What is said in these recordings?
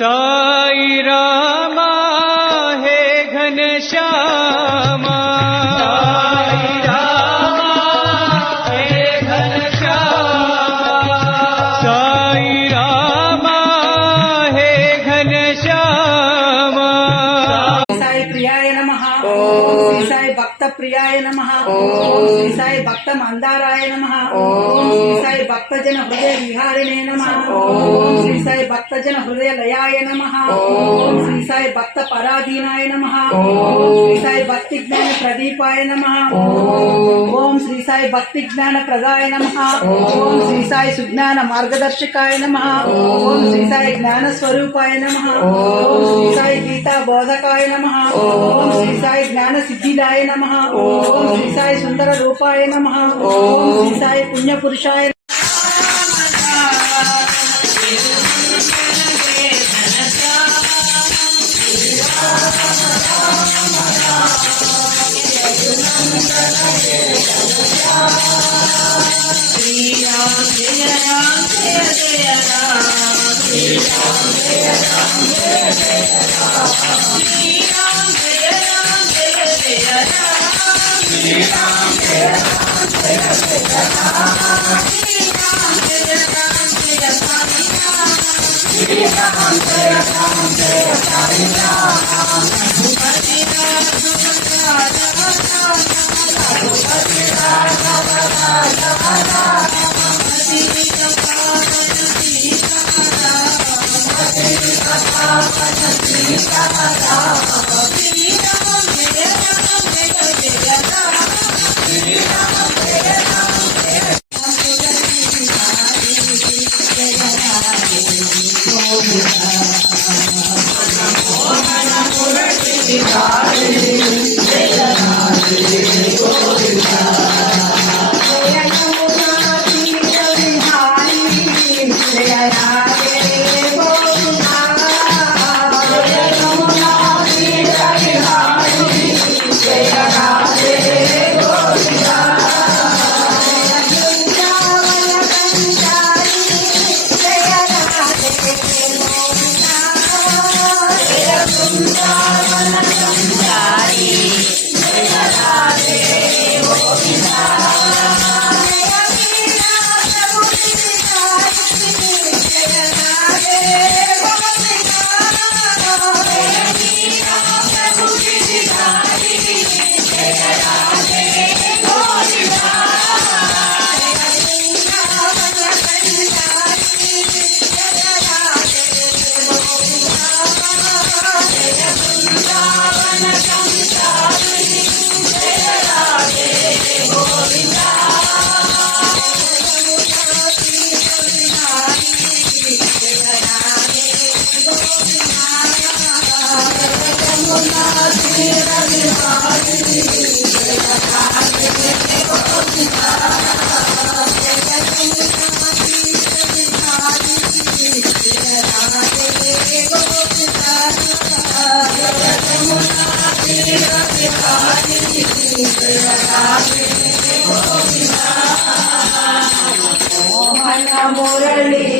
साई रामा हे घनश्यामा, साई रामा हे घनश्यामा, साई रामा हे घनश्यामा। साई प्रियाय नमः। ओम श्री साई भक्त प्रियाय नमः। ओम श्री साई भक्त मंदाराय नमः। ओम श्री साई भक्तजन हृदय विहारिणे नमः। ओम श्री साई भक्तजन हृदय लयाय नमः। ओम श्री साई भक्त पराधीनाय नमः। ओम श्री साई भक्ति ज्ञान प्रदीपाय नमः। ओम श्री साई भक्ति ज्ञान प्रदाय नमः। ओम श्री साई सुज्ञान मार्गदर्शकाय नमः। ओम श्री साई ज्ञान स्वरूपाय नमः। ओम श्री साई गीता बोधकाय नमः। ओम श्री साई ज्ञान सिद्धिदाय नमः। ओम श्री साई सुंदर रूपाय नमः। ओम श्री साई पुण्य पुरुषाय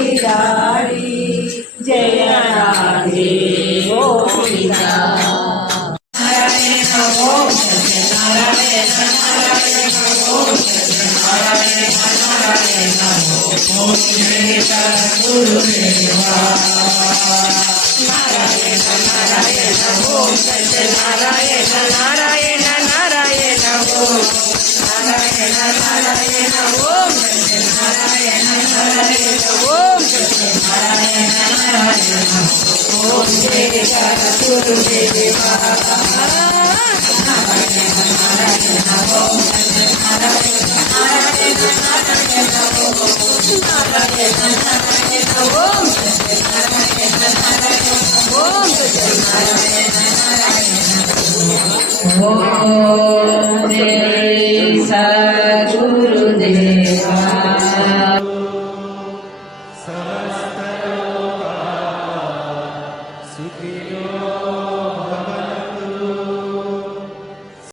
मुरलीधारी जय राधे गोविंदा। नारायण ओम नारायण नारायण ओम नारायण नारायण ओम गुरुदेवा नारायण नारायण ओम नारायण नारायण नारायण ओम नारायण नारायण ओम नारायण नारायण ओम नारायण नारायण ओम जय गुरुदेवा नारायण नारायण ओम नारायण नारायण नारायण ओम नारायण नारायण ओम नारायण नारायण ओम नारायण नारायण ओम जय सद्गुरुदेव।